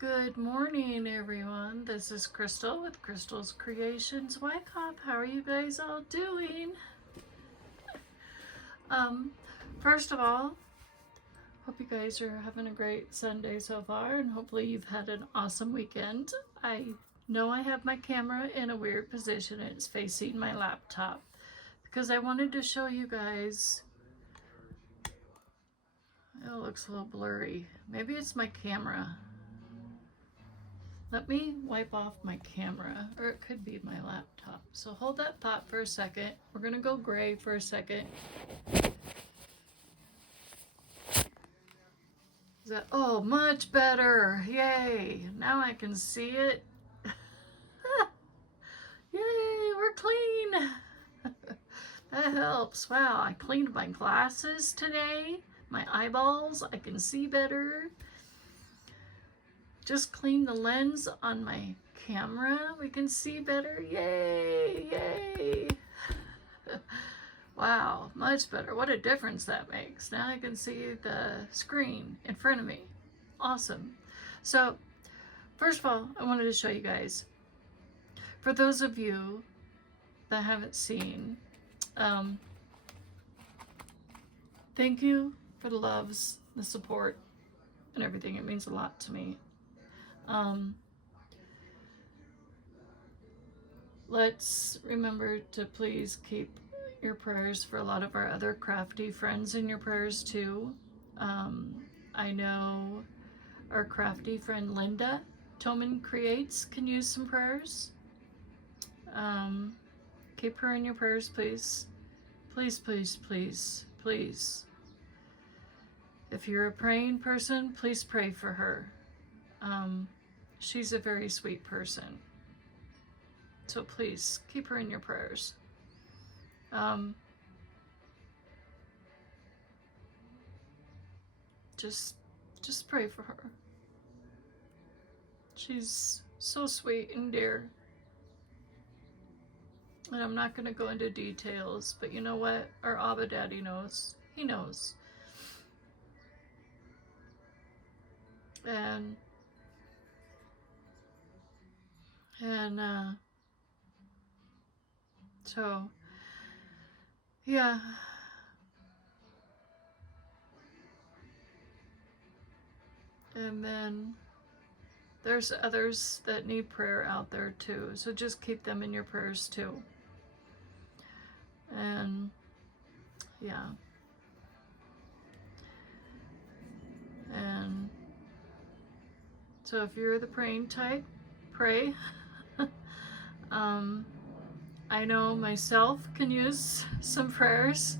Good morning, everyone. This is Crystal with Crystal's Creations Wyckoff. How are you guys all doing? First of all, hope you guys are having a great Sunday so far, and hopefully you've had an awesome weekend. I know I have my camera in a weird position. It's facing my laptop because I wanted to show you guys. It looks a little blurry. Maybe it's my camera. Let me wipe off my camera, or it could be my laptop. So hold that thought for a second. We're gonna go gray for a second. Oh, much better. Yay. Now I can see it. Yay, we're clean. That helps. Wow, I cleaned my glasses today. My eyeballs, I can see better. Just clean the lens on my camera. We can see better. Yay, yay. Wow, much better. What a difference that makes. Now I can see the screen in front of me. Awesome. So, first of all, I wanted to show you guys. For those of you that haven't seen, thank you for the loves, the support, and everything. It means a lot to me. Let's remember to please keep your prayers for a lot of our other crafty friends in your prayers too. I know our crafty friend Linda Toman Creates can use some prayers. Keep her in your prayers, please. Please, please, please, please. If you're a praying person, please pray for her. She's a very sweet person. So please keep her in your prayers. Just pray for her. She's so sweet and dear. And I'm not going to go into details, but you know what? Our Abba Daddy knows. He knows. And so, yeah. And then there's others that need prayer out there too. So just keep them in your prayers too. And yeah. And so if you're the praying type, pray. I know myself can use some prayers.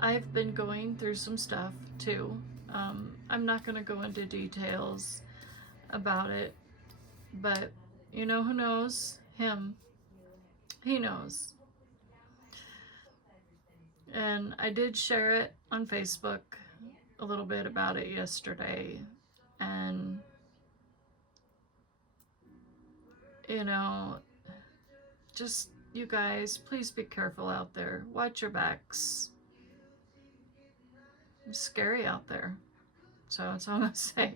I've been going through some stuff too. I'm not going to go into details about it, but you know who knows? Him. He knows. And I did share it on Facebook a little bit about it yesterday, and you know, just you guys, please be careful out there. Watch your backs. It's scary out there. So that's all I'm gonna say.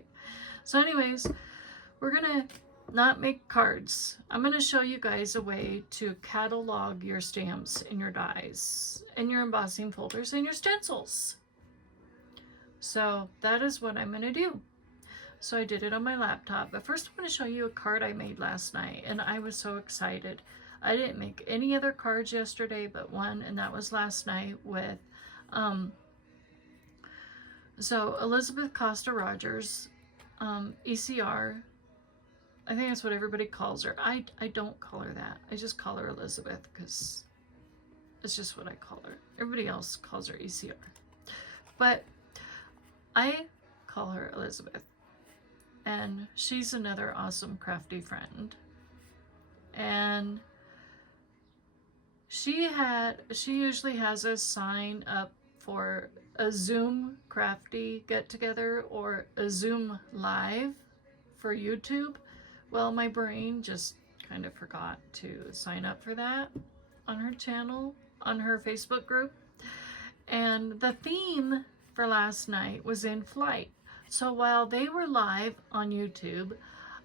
So anyways, we're gonna not make cards. I'm gonna show you guys a way to catalog your stamps and your dies and your embossing folders and your stencils. So that is what I'm gonna do. So I did it on my laptop. But first I'm gonna show you a card I made last night, and I was so excited. I didn't make any other cards yesterday but one, and that was last night with so Elizabeth Costa Rogers, ECR. I think that's what everybody calls her. I don't call her that. I just call her Elizabeth because it's just what I call her. Everybody else calls her ECR. But I call her Elizabeth. And she's another awesome crafty friend. And she usually has us sign up for a Zoom crafty get-together or a Zoom live for YouTube. Well, my brain just kind of forgot to sign up for that on her channel, on her Facebook group. And the theme for last night was in flight. So while they were live on YouTube,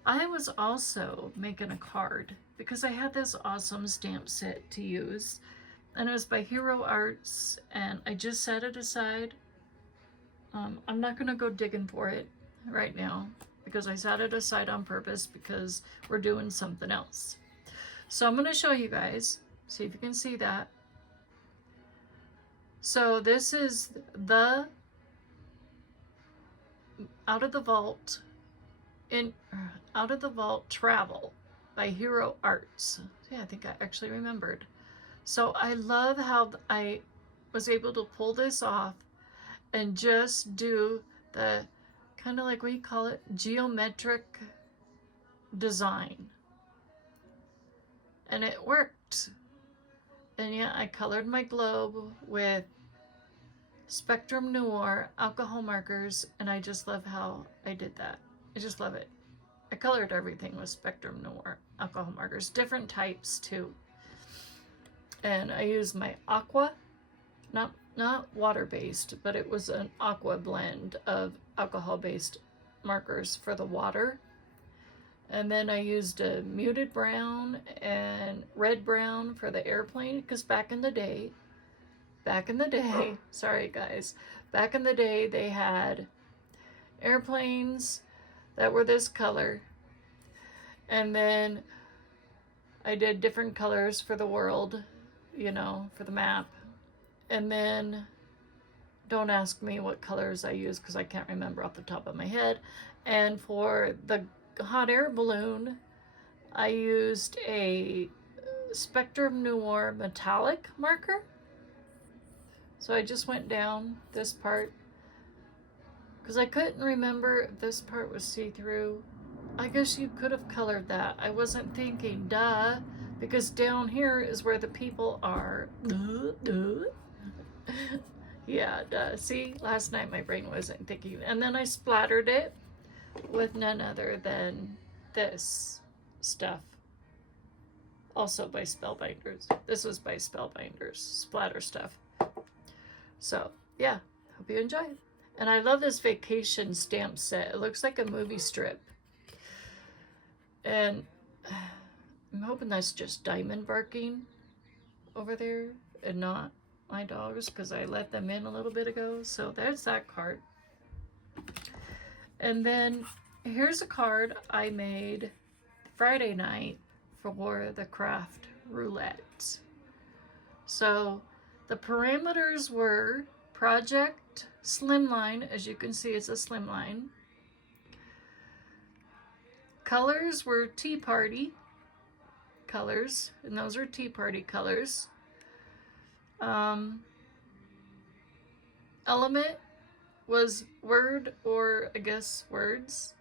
I was also making a card because I had this awesome stamp set to use, and it was by Hero Arts, and I just set it aside. I'm not gonna go digging for it right now because I set it aside on purpose because we're doing something else. So I'm gonna show you guys, see if you can see that. So this is the Out of the Vault Travel by Hero Arts. Yeah, I think I actually remembered. So I love how I was able to pull this off and just do the kind of like, what do you call it, geometric design. And it worked. And yeah, I colored my globe with Spectrum Noir alcohol markers, and I just love how I did that. I just love it. I colored everything with Spectrum Noir alcohol markers, different types too. And I used my aqua, not water-based, but it was an aqua blend of alcohol-based markers for the water. And then I used a muted brown and red brown for the airplane, because back in the day, sorry guys, back in the day they had airplanes that were this color, and then I did different colors for the world, you know, for the map. And then don't ask me what colors I used because I can't remember off the top of my head. And for the hot air balloon, I used a Spectrum Noir metallic marker. So I just went down this part because I couldn't remember if this part was see-through. I guess you could have colored that. I wasn't thinking, duh, because down here is where the people are. Yeah, duh. See, last night my brain wasn't thinking. And then I splattered it with none other than this stuff. Also by Spellbinders. This was by Spellbinders, splatter stuff. So, yeah, hope you enjoy it. And I love this vacation stamp set. It looks like a movie strip. And I'm hoping that's just diamond barking over there and not my dogs, because I let them in a little bit ago. So there's that card. And then here's a card I made Friday night for the craft roulette. So the parameters were project slimline. As you can see, it's a slimline. Colors were Tea Party colors, and those are Tea Party colors. Element was word, or I guess words,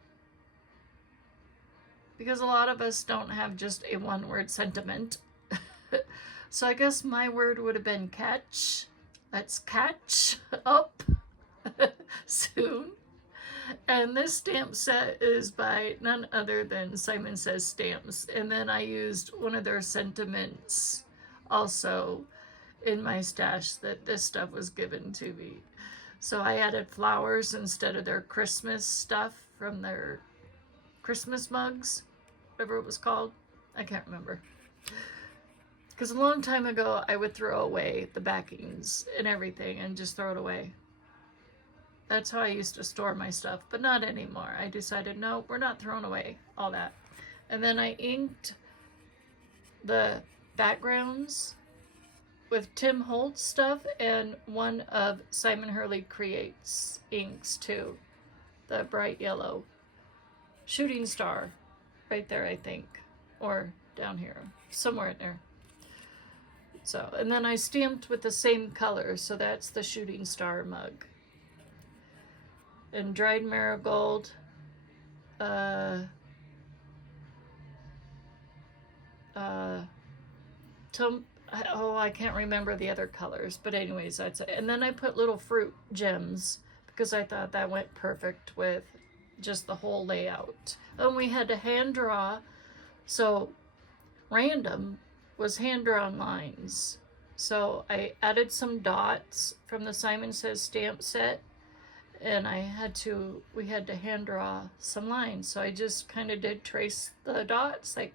because a lot of us don't have just a one-word sentiment. So I guess my word would have been catch. Let's catch up soon. And this stamp set is by none other than Simon Says Stamps. And then I used one of their sentiments also in my stash that this stuff was given to me. So I added flowers instead of their Christmas stuff from their Christmas mugs, whatever it was called. I can't remember. Because a long time ago, I would throw away the backings and everything and just throw it away. That's how I used to store my stuff, but not anymore. I decided, no, we're not throwing away all that. And then I inked the backgrounds with Tim Holtz stuff and one of Simon Hurley Creates inks too. The bright yellow shooting star right there, I think, or down here, somewhere in there. So, and then I stamped with the same color, so that's the shooting star mug. And dried marigold, I can't remember the other colors, but anyways, that's it. And then I put little fruit gems because I thought that went perfect with just the whole layout. And we had to hand draw, so random was hand drawn lines. So I added some dots from the Simon Says stamp set, and we had to hand draw some lines. So I just kind of did trace the dots, like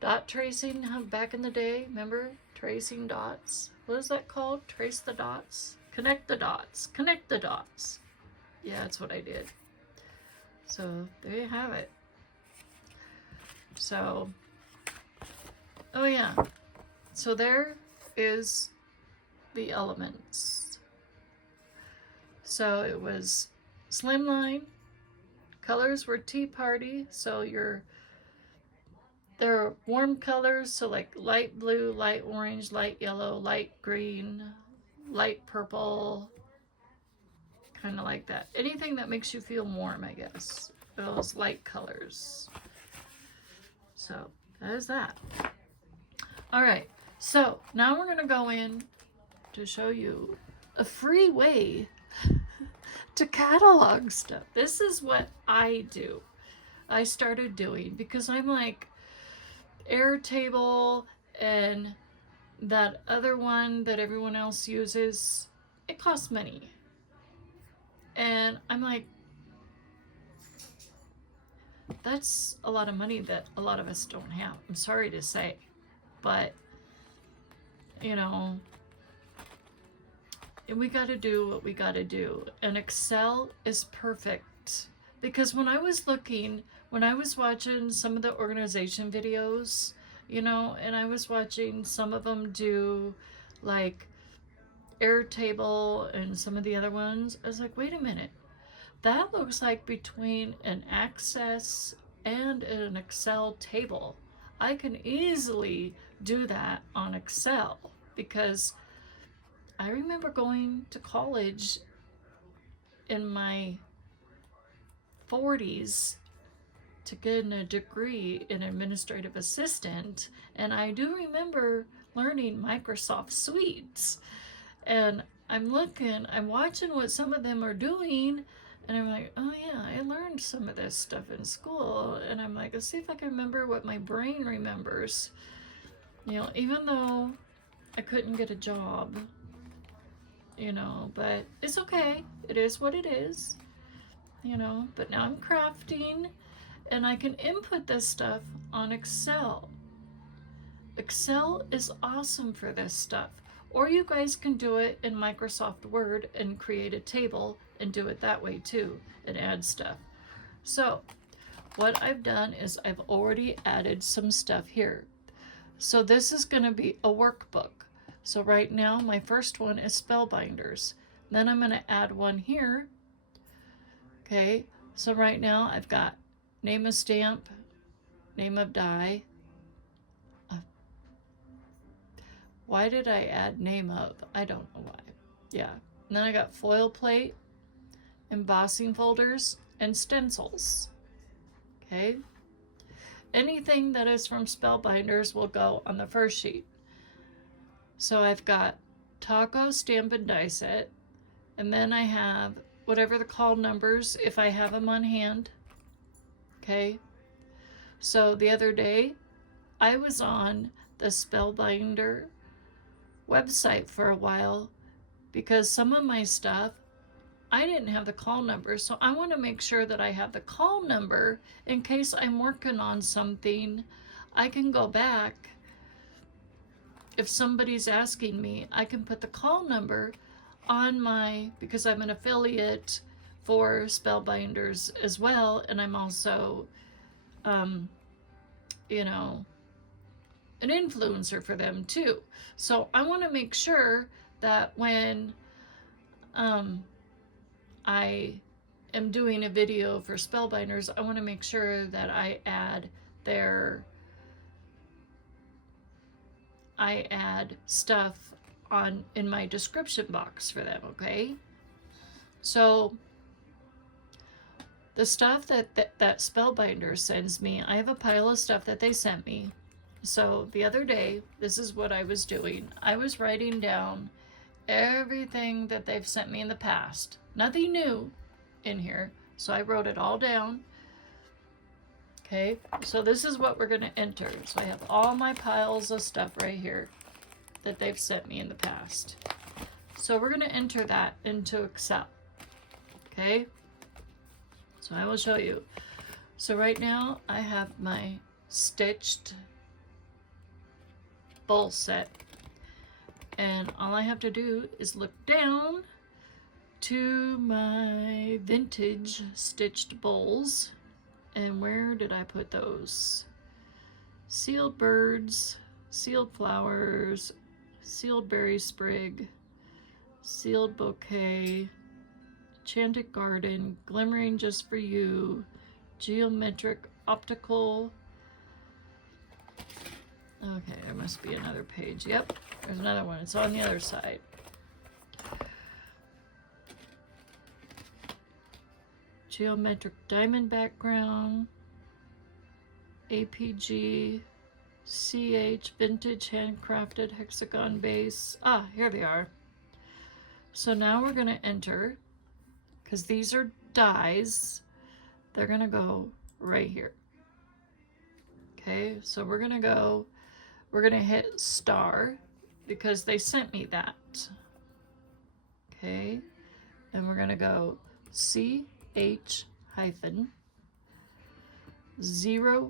dot tracing back in the day. Remember tracing dots? What is that called? Trace the dots? Connect the dots. Connect the dots. Yeah, that's what I did. So there you have it. So, oh yeah. So there is the elements. So it was slimline. Colors were Tea Party. So there are warm colors. So like light blue, light orange, light yellow, light green, light purple. Kind of like that. Anything that makes you feel warm, I guess. Those light colors. So that is that. All right. So now we're going to go in to show you a free way to catalog stuff. This is what I do. I started doing because I'm like Airtable and that other one that everyone else uses, it costs money. And I'm like, that's a lot of money that a lot of us don't have. I'm sorry to say, but you know, we got to do what we got to do. And Excel is perfect because when I was watching some of the organization videos, you know, and I was watching some of them do like Airtable and some of the other ones, I was like, wait a minute, that looks like between an Access and an Excel table. I can easily do that on Excel because I remember going to college in my 40s to get a degree in administrative assistant, and I do remember learning Microsoft Suites. And I'm watching what some of them are doing, and I'm like, oh yeah, I learned some of this stuff in school. And I'm like, let's see if I can remember what my brain remembers. You know, even though I couldn't get a job, you know, but it's okay. It is what it is, you know. But now I'm crafting, and I can input this stuff on Excel. Excel is awesome for this stuff. Or you guys can do it in Microsoft Word and create a table and do it that way too and add stuff. So what I've done is I've already added some stuff here. So this is going to be a workbook. So right now my first one is Spellbinders. Then I'm going to add one here. Okay, so right now I've got name of stamp, name of die. Why did I add name of? I don't know why. Yeah. And then I got foil plate, embossing folders, and stencils. Okay. Anything that is from Spellbinders will go on the first sheet. So I've got taco, stamp, and die set. And then I have whatever the call numbers, if I have them on hand. Okay. So the other day, I was on the Spellbinder website for a while because some of my stuff I didn't have the call number, so I want to make sure that I have the call number in case I'm working on something. I can go back if somebody's asking me. I can put the call number on because I'm an affiliate for Spellbinders as well, and I'm also you know, an influencer for them too. So I want to make sure that when I am doing a video for Spellbinders, I want to make sure that I add stuff in my description box for them, okay? So the stuff that Spellbinder sends me, I have a pile of stuff that they sent me. So the other day, this is what I was doing. I was writing down everything that they've sent me in the past. Nothing new in here. So I wrote it all down. Okay, so this is what we're going to enter. So I have all my piles of stuff right here that they've sent me in the past. So we're going to enter that into Excel. Okay, so I will show you. So right now I have my stitched bowl set, and all I have to do is look down to my vintage stitched bowls. And where did I put those? Sealed birds, sealed flowers, sealed berry sprig, sealed bouquet, enchanted garden, glimmering just for you, geometric optical. Okay, there must be another page. Yep, there's another one. It's on the other side. Geometric diamond background, APG, CH, vintage handcrafted hexagon base. Ah, here they are. So now we're gonna enter, because these are dies, they're gonna go right here. Okay, so we're gonna hit star, because they sent me that. Okay, and we're gonna go CH hyphen 015.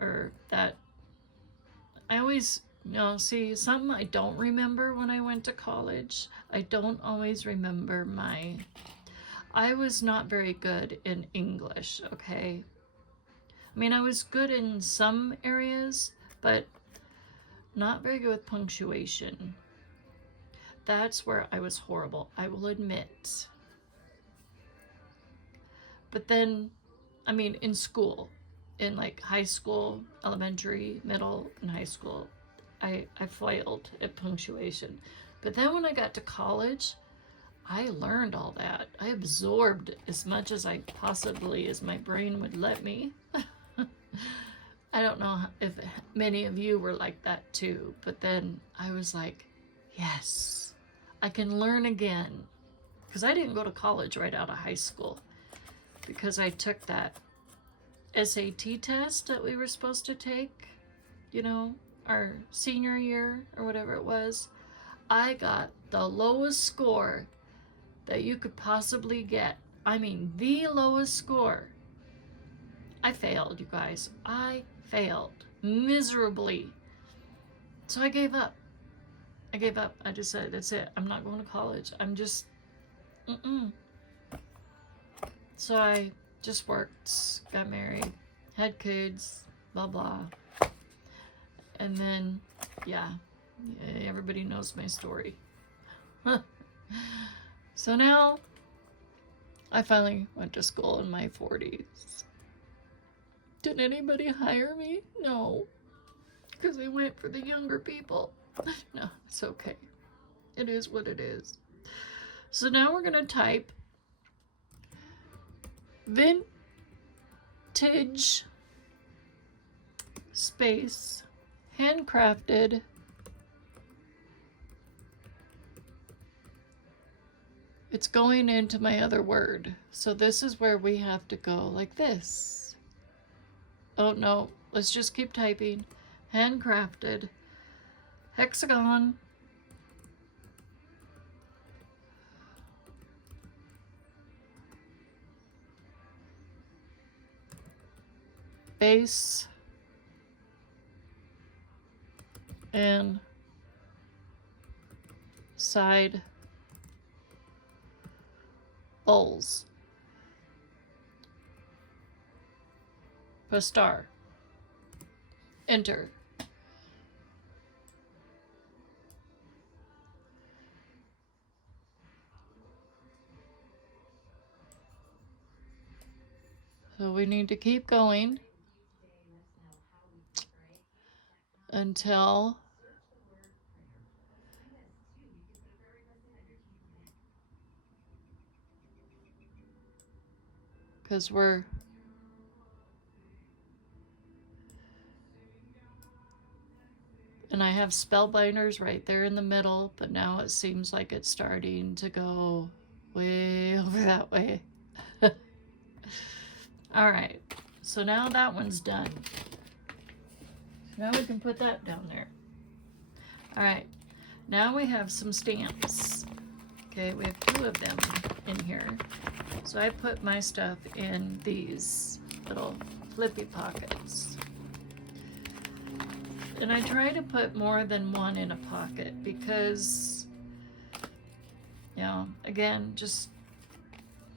Or that, I always, see, something I don't remember when I went to college. I don't always remember I was not very good in English, okay? I mean, I was good in some areas, but not very good with punctuation. That's where I was horrible, I will admit. But then, I mean, in school, in like high school, elementary, middle, and high school, I failed at punctuation. But then when I got to college, I learned all that. I absorbed as much as I possibly, as my brain would let me. I don't know if many of you were like that too, but then I was like, yes, I can learn again. Because I didn't go to college right out of high school, because I took that SAT test that we were supposed to take, our senior year or whatever it was. I got the lowest score that you could possibly get. I mean, the lowest score. I failed, you guys. I failed miserably. So I gave up. I just said, that's it. I'm not going to college. I'm just, So I just worked, got married, had kids, blah, blah. And then, yeah, everybody knows my story. So now, I finally went to school in my 40s. Did anybody hire me? No. Because I went for the younger people. No, it's okay. It is what it is. So now we're going to type vintage space handcrafted it's going into my other word. So this is where we have to go like this. Oh no, let's just keep typing. Handcrafted hexagon base and side bowls. Put a star. Enter. So we need to keep going until because we're and I have spellbinders right there in the middle, but now it seems like it's starting to go way over that way. All right, so now that one's done. Now we can put that down there. All right, Now we have some stamps. Okay, we have 2 of them in here. So I put my stuff in these little flippy pockets. And I try to put more than one in a pocket because, you know, again, just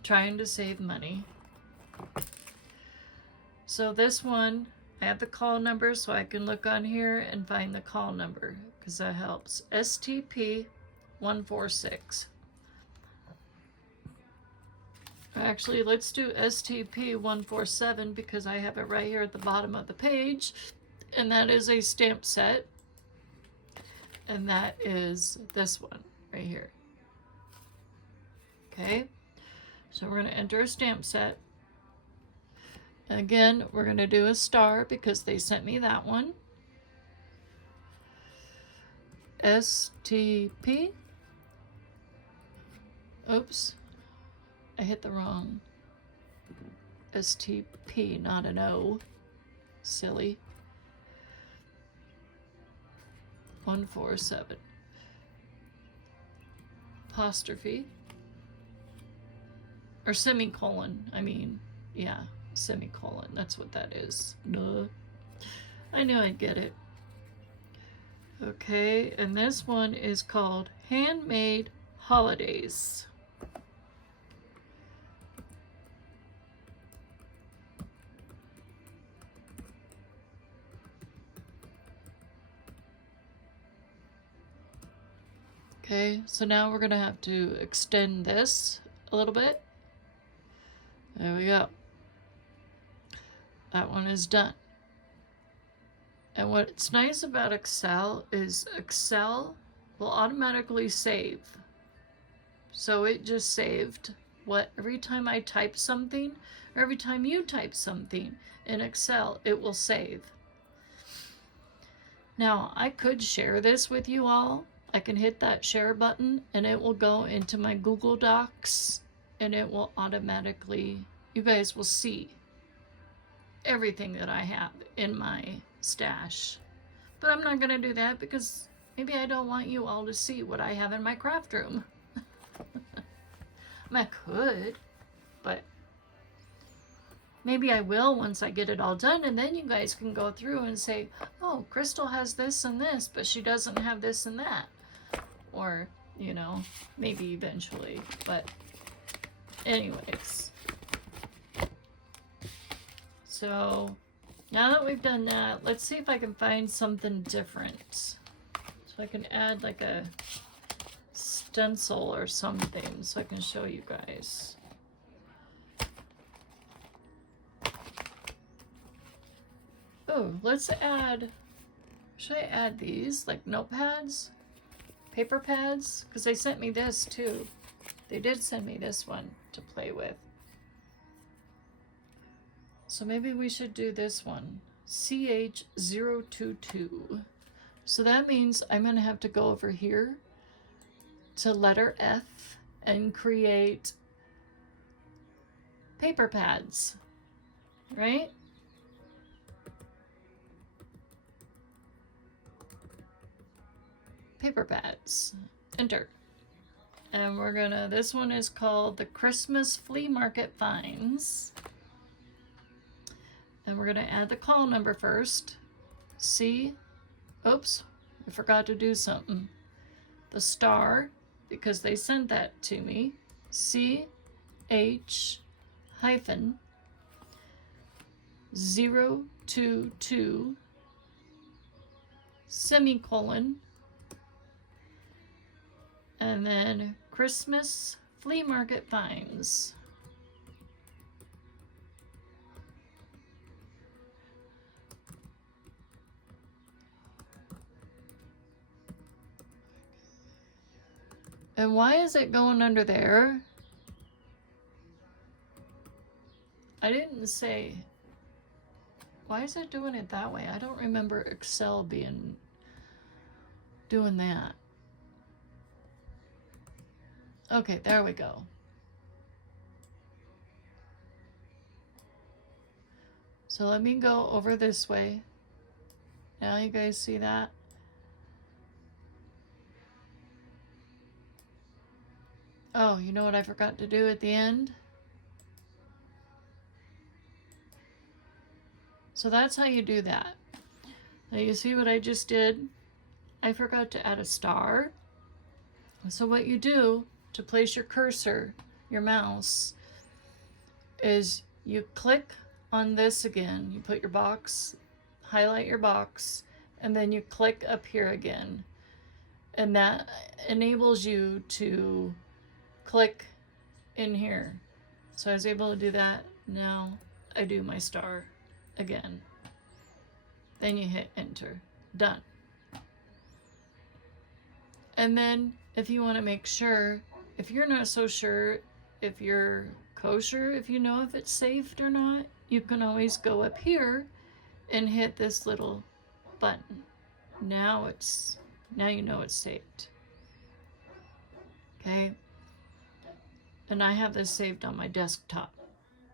trying to save money. So this one, I have the call number so I can look on here and find the call number because that helps. STP 146. Actually, let's do STP 147 because I have it right here at the bottom of the page. And that is a stamp set. And that is this one right here. Okay. So we're going to enter a stamp set. And again, we're going to do a star because they sent me that one. STP. Oops. I hit the wrong. STP, not an O. Silly. 147. Apostrophe. Or semicolon, I mean, yeah, semicolon, that's what that is. Duh. I knew I'd get it. Okay, and this one is called Handmade Holidays. Okay, so now we're gonna have to extend this a little bit. There we go. That one is done. And what's nice about Excel is Excel will automatically save. So it just saved what every time I type something, or every time you type something in Excel, it will save. Now, I could share this with you all. I can hit that share button and it will go into my Google Docs and it will automatically, you guys will see everything that I have in my stash. But I'm not going to do that because maybe I don't want you all to see what I have in my craft room. I could, but maybe I will once I get it all done, and then you guys can go through and say, oh, Crystal has this and this, but she doesn't have this and that. Or, you know, maybe eventually, but anyways. So now that we've done that, let's see if I can find something different. So I can add like a stencil or something so I can show you guys. Oh, let's add, should I add these like notepads? Paper pads? Because they sent me this too. They did send me this one to play with. So maybe we should do this one. CH022. So that means I'm going to have to go over here to letter F and create paper pads, right? Paper pads. Enter. And we're gonna, this one is called the Christmas Flea Market Finds. And we're gonna add the call number first. Oops, I forgot to do something. The star, because they sent that to me. CH hyphen 022 semicolon. And then Christmas Flea Market Finds. And why is it going under there? I didn't say. Why is it doing it that way? I don't remember Excel doing that. Okay, there we go. So let me go over this way. Now you guys see that? Oh, you know what I forgot to do at the end? So that's how you do that. Now you see what I just did? I forgot to add a star. So what you do to place your cursor, your mouse, is you click on this again. You put your box, highlight your box, and then you click up here again. And that enables you to click in here. So I was able to do that. Now I do my star again. Then you hit enter. Done. And then if you want to make sure, if you're not so sure if you're kosher, if you know if it's saved or not, you can always go up here and hit this little button. Now you know it's saved. Okay? And I have this saved on my desktop.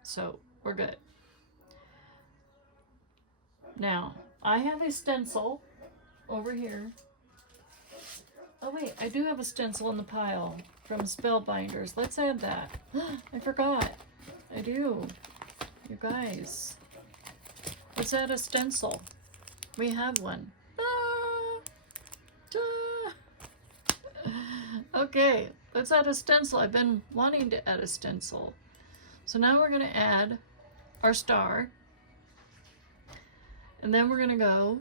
So we're good. Now, I have a stencil over here. Oh wait, I do have a stencil in the pile from Spellbinders. Let's add that. I forgot. I do. You guys. Let's add a stencil. We have one. Okay, let's add a stencil. I've been wanting to add a stencil. So now we're going to add our star. And then we're going to go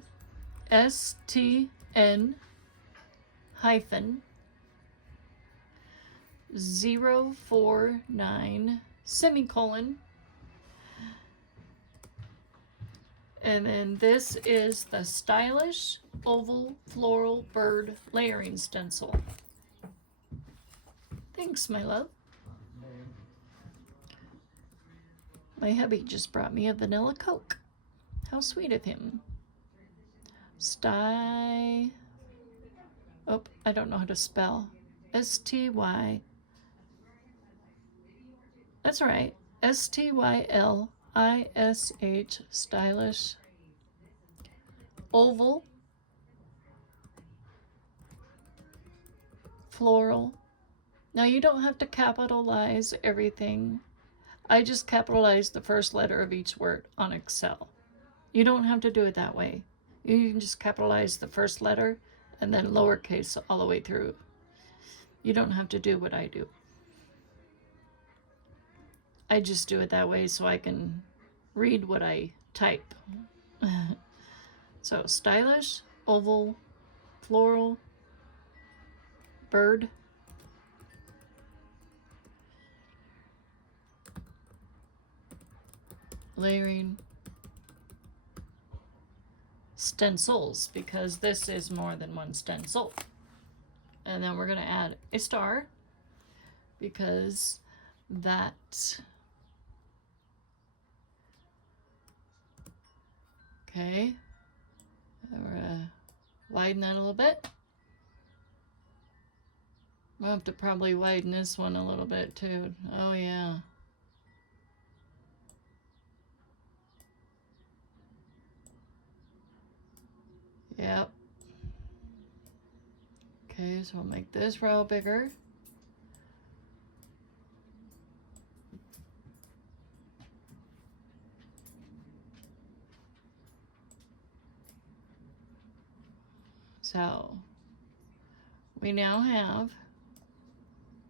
STN hyphen 049 semicolon. And then this is the Stylish Oval Floral Bird Layering Stencil. Thanks, my love. My hubby just brought me a vanilla Coke. How sweet of him. Oh, I don't know how to spell. S-T-Y. That's right. S-T-Y-L-I-S-H. Stylish. Oval. Floral. Now you don't have to capitalize everything. I just capitalized the first letter of each word on Excel. You don't have to do it that way. You can just capitalize the first letter and then lowercase all the way through. You don't have to do what I do. I just do it that way so I can read what I type. So, stylish, oval, floral, bird, layering, stencils, because this is more than one stencil. And then we're going to add a star because that, okay, and we're going to widen that a little bit. We'll have to probably widen this one a little bit too. Oh yeah. Yep. Okay, so I'll make this row bigger. So we now have,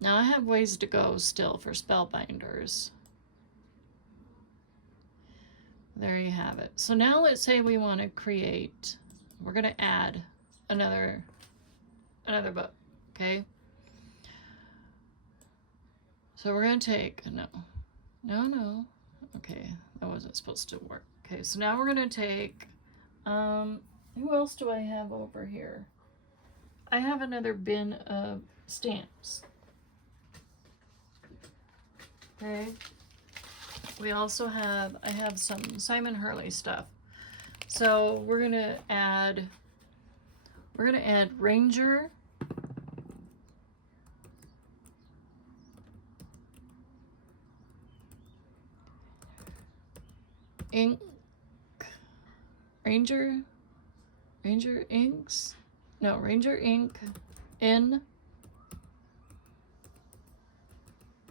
I have ways to go still for Spellbinders. There you have it. So now let's say we want to create, we're going to add another book, okay? So we're going to take, no, okay, that wasn't supposed to work. Okay, so now we're going to take, who else do I have over here? I have another bin of stamps. Okay. We also have, I have some Simon Hurley stuff. So we're gonna add Ranger. Ink. Ranger inks. No, Ranger ink in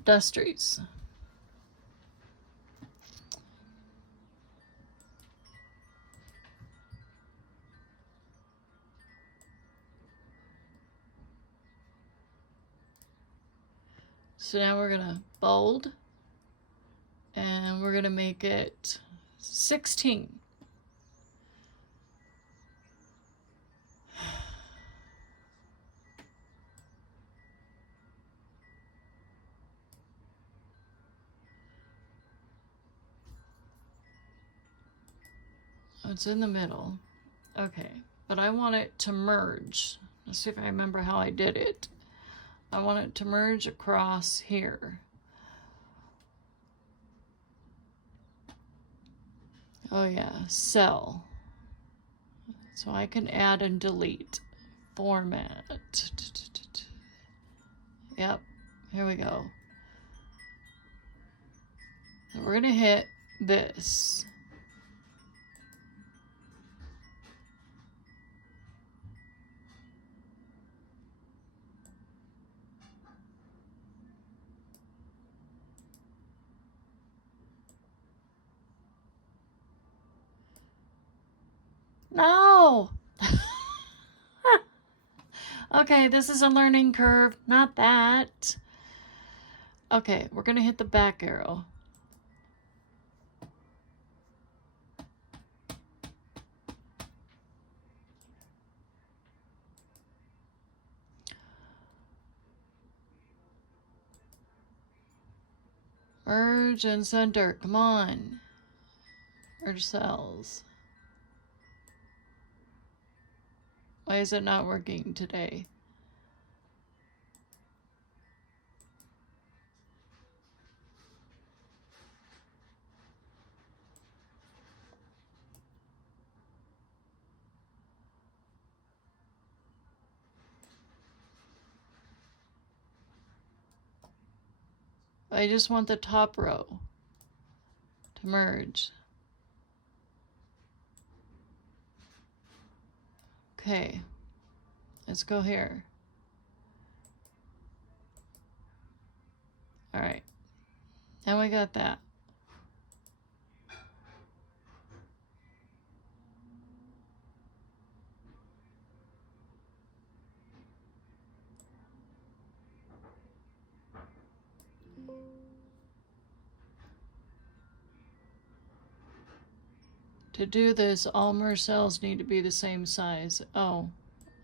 Industries. So now we're gonna bold, and we're gonna make it 16. It's in the middle. Okay, but I want it to merge. Let's see if I remember how I did it. I want it to merge across here. Oh yeah, cell. So I can add and delete. Format. Yep, here we go. And we're gonna hit this. No! Okay, this is a learning curve, not that. Okay, we're gonna hit the back arrow. Merge and center, come on. Merge cells. Why is it not working today? I just want the top row to merge. Okay, let's go here. All right, now we got that. To do this, all merge cells need to be the same size. Oh,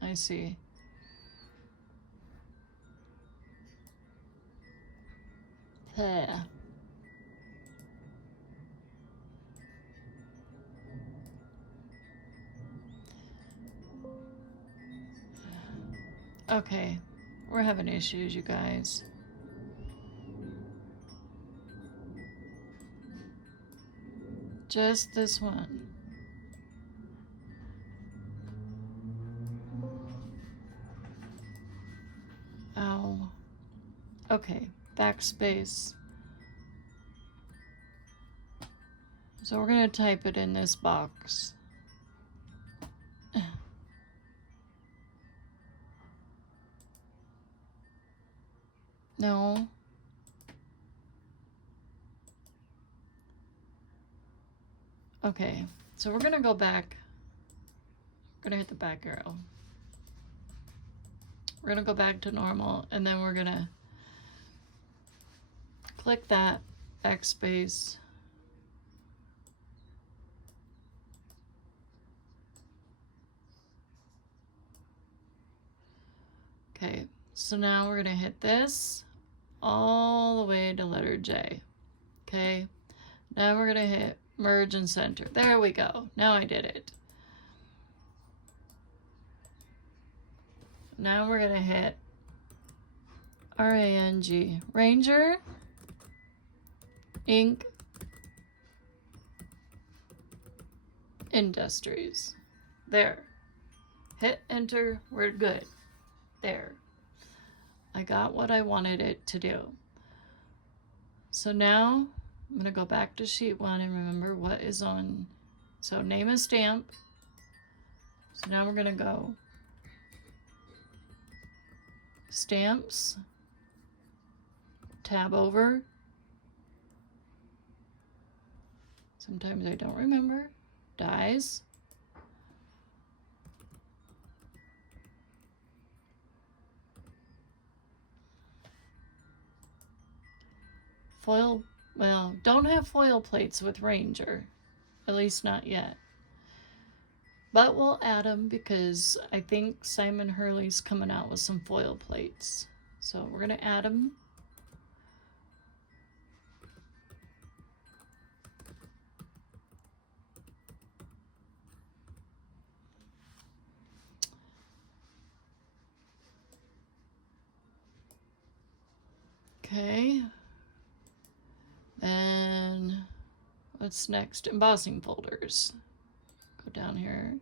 I see. There. Okay, we're having issues, you guys. Just this one. Oh. Okay, backspace. So we're gonna type it in this box. No. Okay, so we're gonna go back. We're gonna hit the back arrow. We're gonna go back to normal, and then we're gonna click that backspace. Okay, so now we're gonna hit this all the way to letter J. Okay, now we're gonna hit merge and center. There we go. Now I did it. Now we're gonna hit RANG, Ranger, Inc., Industries. There. Hit enter, we're good. There. I got what I wanted it to do. So now I'm gonna go back to sheet 1 and remember what is on. So name a stamp. So now we're gonna go stamps, tab over. Sometimes I don't remember. Dies. Foil, well, don't have foil plates with Ranger. At least not yet. But we'll add them because I think Simon Hurley's coming out with some foil plates. So we're going to add them. Okay. Then what's next? Embossing folders. Go down here.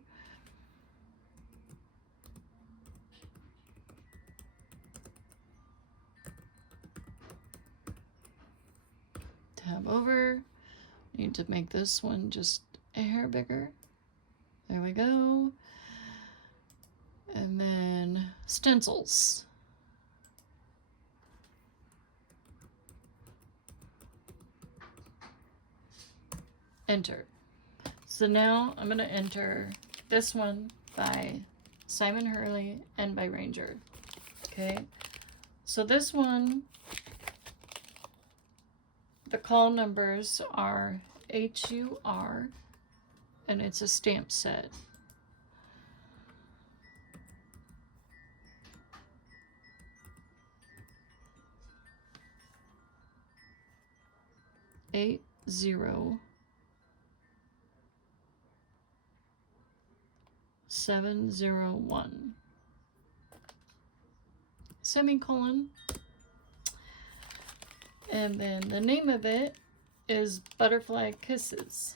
Tab over. Need to make this one just a hair bigger. There we go. And then stencils. Enter. So now I'm going to enter this one by Simon Hurley and by Ranger. Okay. So this one, the call numbers are HUR, and it's a stamp set. Eight zero 701 semicolon, and then the name of it is Butterfly Kisses.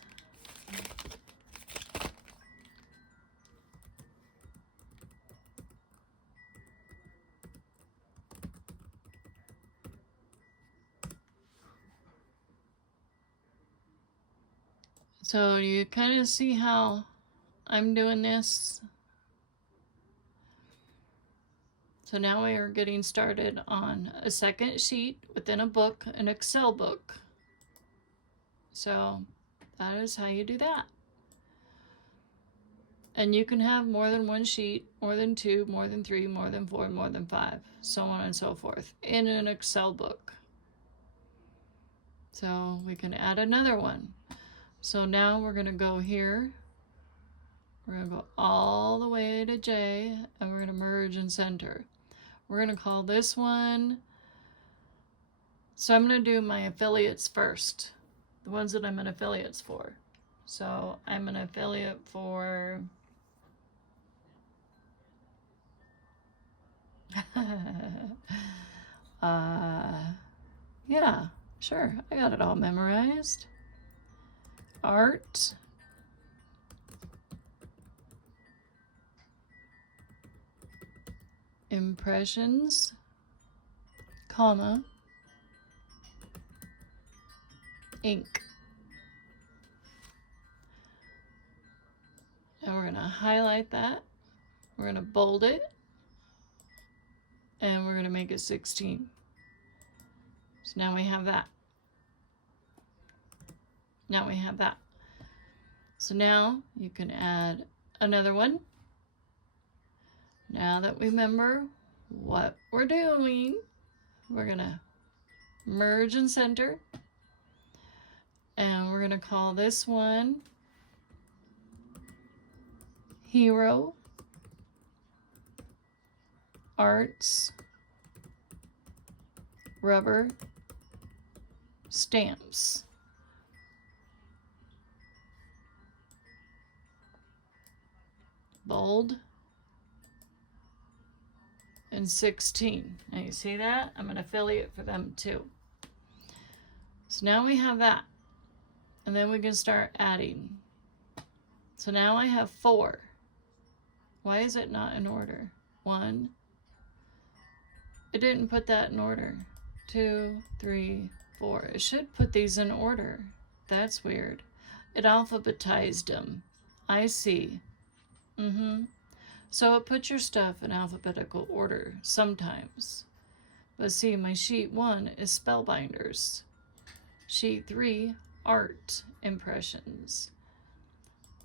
So you kind of see how I'm doing this. So now we are getting started on a second sheet within a book, an Excel book. So that is how you do that. And you can have more than one sheet, more than two, more than three, more than four, more than five, so on and so forth in an Excel book. So we can add another one. So now we're going to go here. We're going to go all the way to J, and we're going to merge and center. We're going to call this one. So I'm going to do my affiliates first, the ones that I'm an affiliates for. So I'm an affiliate for yeah, sure. I got it all memorized. Art. Impressions, comma, ink. Now we're going to highlight that. We're going to bold it. And we're going to make it 16. So now we have that. Now we have that. So now you can add another one. Now that we remember what we're doing, we're going to merge and center. And we're going to call this one Hero Arts Rubber Stamps. Bold. And 16. Now you see that? I'm an affiliate for them too. So now we have that. And then we can start adding. So now I have 4. Why is it not in order? 1. It didn't put that in order. 2, 3, 4. It should put these in order. That's weird. It alphabetized them. I see. So it puts your stuff in alphabetical order sometimes. But see, my sheet 1 is Spellbinders. Sheet 3, Art Impressions.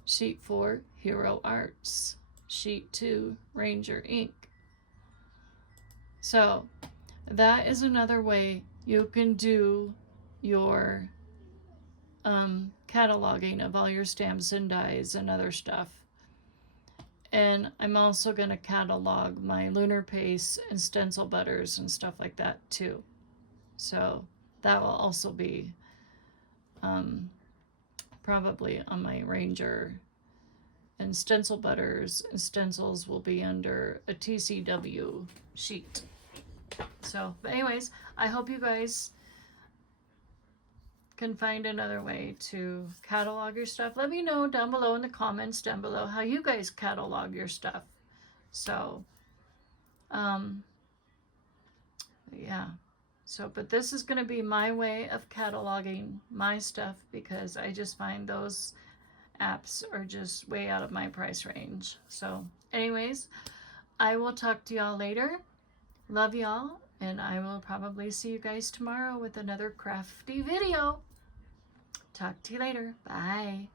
Sheet 4, Hero Arts. Sheet 2, Ranger Ink. So that is another way you can do your cataloging of all your stamps and dies and other stuff. And I'm also going to catalog my lunar paste and stencil butters and stuff like that too. So that will also be probably on my Ranger. And stencil butters and stencils will be under a TCW sheet. So, but anyways, I hope you guys can find another way to catalog your stuff. Let me know down below in the comments down below how you guys catalog your stuff. So, yeah. So, but this is going to be my way of cataloging my stuff because I just find those apps are just way out of my price range. So, anyways, I will talk to y'all later. Love y'all. And I will probably see you guys tomorrow with another crafty video. Talk to you later. Bye.